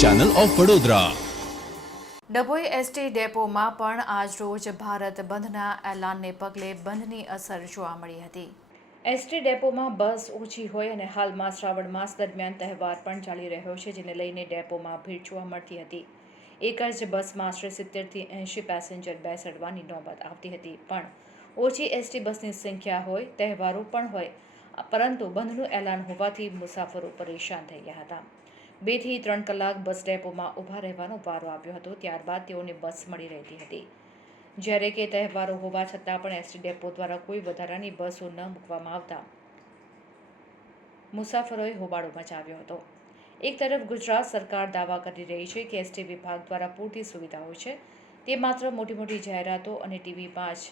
Channel of Vadodara Dabhoi ST ડેપોમાં પણ આજરોજ ભારત બંધના એલાનને પગલે બંધની અસર જોવા મળી હતી. એસટી ડેપોમાં બસ ઓછી હોય અને હાલમાં શ્રાવણ માસ દરમિયાન તહેવાર પણ ચાલી રહ્યો છે જેને લઈને ડેપોમાં ભીડ જોવા મળતી હતી. એક જ બસમાં આશરે સિત્તેરથી એંશી પેસેન્જર બેસડવાની નોબત આવતી હતી. પણ ઓછી એસટી બસની સંખ્યા હોય તહેવારો પણ હોય પરંતુ બંધનું એલાન હોવાથી મુસાફરો પરેશાન થઈ ગયા હતા. બેથી ત્રણ કલાક બસ ડેપોમાં ઊભા રહેવાનો વારો આવ્યો હતો, ત્યારબાદ તેઓને બસ મળી રહેતી હતી. જ્યારે કે તહેવારો હોવા છતાં પણ એસટી ડેપો દ્વારા કોઈ વધારાની બસો ન મૂકવામાં આવતા મુસાફરોએ હોબાળો મચાવ્યો હતો. એક તરફ ગુજરાત સરકાર દાવા કરી રહી છે કે એસટી વિભાગ દ્વારા પૂરતી સુવિધાઓ છે, તે માત્ર મોટી મોટી જાહેરાતો અને ટીવીમાં જ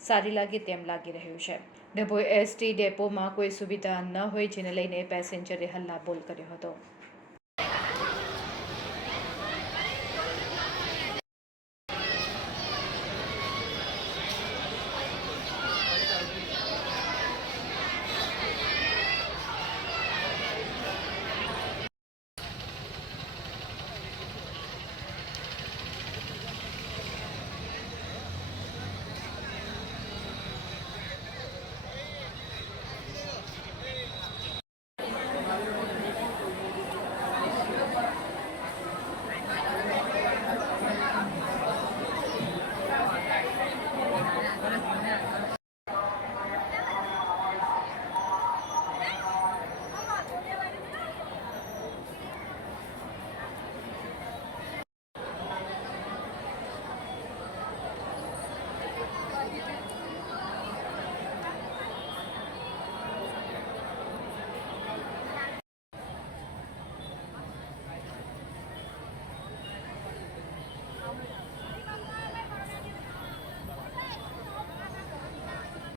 સારી લાગે તેમ લાગી રહ્યું છે. ડભોઈ એસટી ડેપોમાં કોઈ સુવિધા ન હોય જેને લઈને પેસેન્જરે હલ્લાબોલ કર્યો હતો.